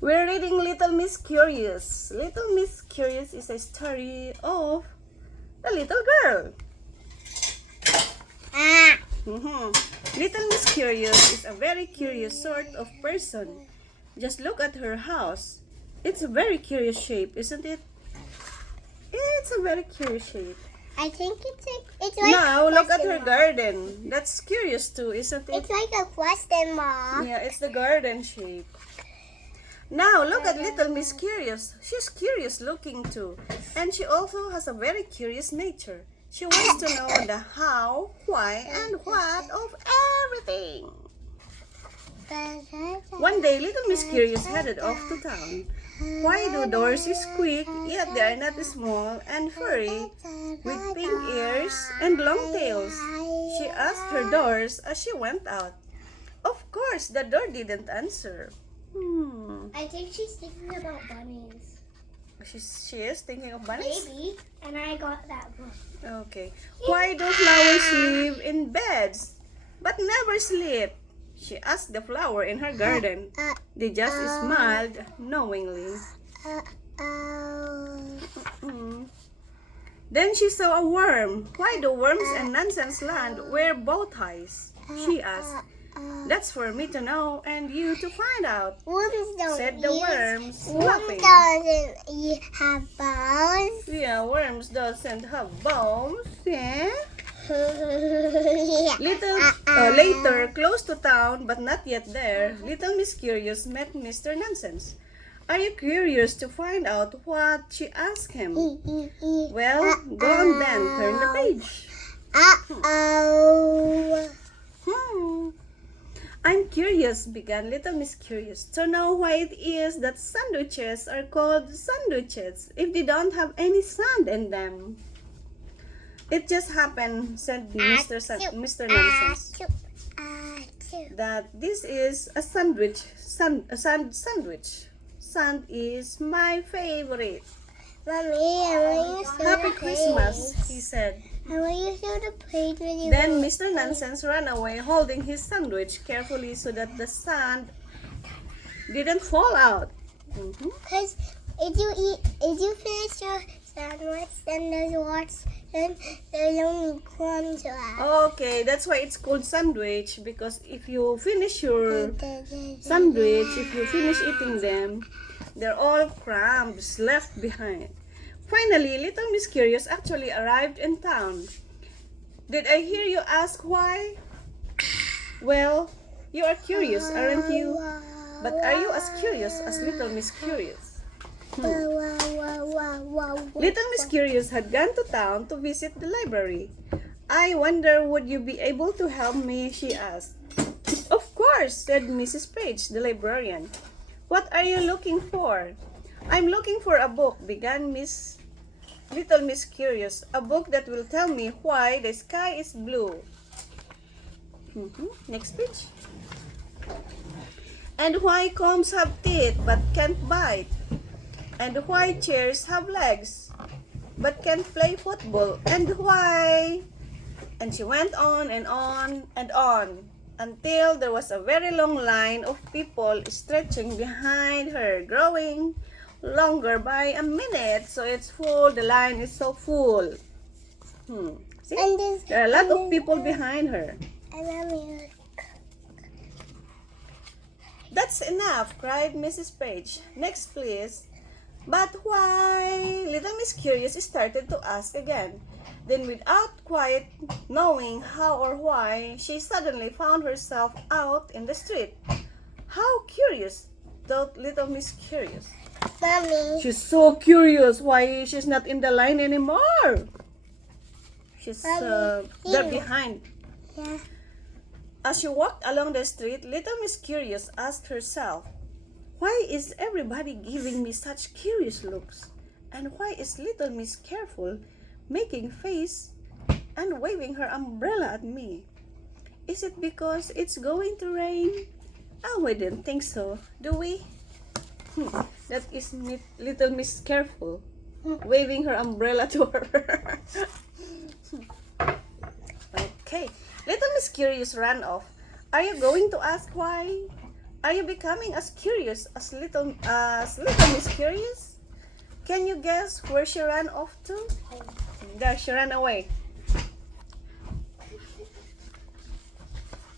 We're reading Little Miss Curious. Little Miss Curious is a story of a little girl. Little Miss Curious is a very curious sort of person. Just look at her house. It's a very curious shape, isn't it? It's a very curious shape. I think it's like Now, a look at question her mark. garden. That's curious too, isn't it? It's like a question mark. Yeah, it's the garden shape. Now, look at Little Miss Curious. She's curious looking too. And she also has a very curious nature. She wants to know the how, why, and what of everything. One day, Little Miss Curious headed off to town. Why do doors squeak, yet they are not small and furry, with pink ears and long tails? She asked her doors as she went out. Of course, the door didn't answer. I think she's thinking about bunnies. She is thinking of bunnies? Maybe. And I got that book. Okay. Why do flowers live in beds but never sleep? She asked the flower in her garden. They just smiled knowingly. Then she saw a worm. Why do worms in nonsense land wear bow ties? She asked. That's for me to know and you to find out, Worms don't said the worms, Worms laughing. doesn't have bones. Yeah, worms doesn't have bones. Yeah. Later, close to town but not yet there, Little Miss Curious met Mr. Nonsense. Are you curious to find out what? She asked him. Well, go on then, turn the page. I'm curious, began Little Miss Curious, to know why it is that sandwiches are called sandwiches if they don't have any sand in them. It just happened, said Mr. Nonsense, that this is a sandwich. Sandwich. Sand is my favorite. Mommy, Happy Christmas, he said. I want you to show the page with you. Then Mr. Nonsense ran away holding his sandwich carefully so that the sand didn't fall out. Because if you finish your sandwich, then there's only crumbs left. Okay, that's why it's called sandwich, because if you finish your sandwich, if you finish eating them, they're all crumbs left behind. Finally, Little Miss Curious actually arrived in town. Did I hear you ask why? Well, you are curious, aren't you? But are you as curious as Little Miss Curious? Little Miss Curious had gone to town to visit the library. I wonder, would you be able to help me? She asked. Of course, said Mrs. Page, the librarian. What are you looking for? I'm looking for a book, began Little Miss Curious. A book that will tell me why the sky is blue. Next page. And why combs have teeth but can't bite. And why chairs have legs but can't play football. And why... And she went on and on and on until there was a very long line of people stretching behind her, growing longer by a minute. So it's full. The line is so full. See? There are a lot of people behind her. That's enough, cried Mrs. Page. Next, please. But why? Little Miss Curious started to ask again. Then, without quite knowing how or why, she suddenly found herself out in the street. How curious, thought Little Miss Curious. Mommy. She's so curious why she's not in the line anymore. She's there behind. Yeah. As she walked along the street, Little Miss Curious asked herself, why is everybody giving me such curious looks? And why is Little Miss Careful making face and waving her umbrella at me? Is it because it's going to rain? Oh, we didn't think so, do we? That is Little Miss Careful waving her umbrella to her. Okay, Little Miss Curious ran off. Are you going to ask why? Are you becoming as curious as little Miss Curious? Can you guess where she ran off to? There, she ran away.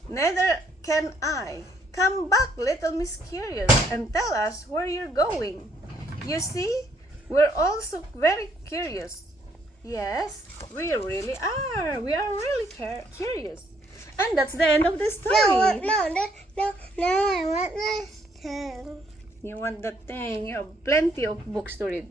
Neither can I. Come back, little Miss Curious, and tell us where you're going. You see, we're also very curious. Yes, we really are. We are really curious. And that's the end of the story. No, I want this thing. You want that thing. You have plenty of books to read.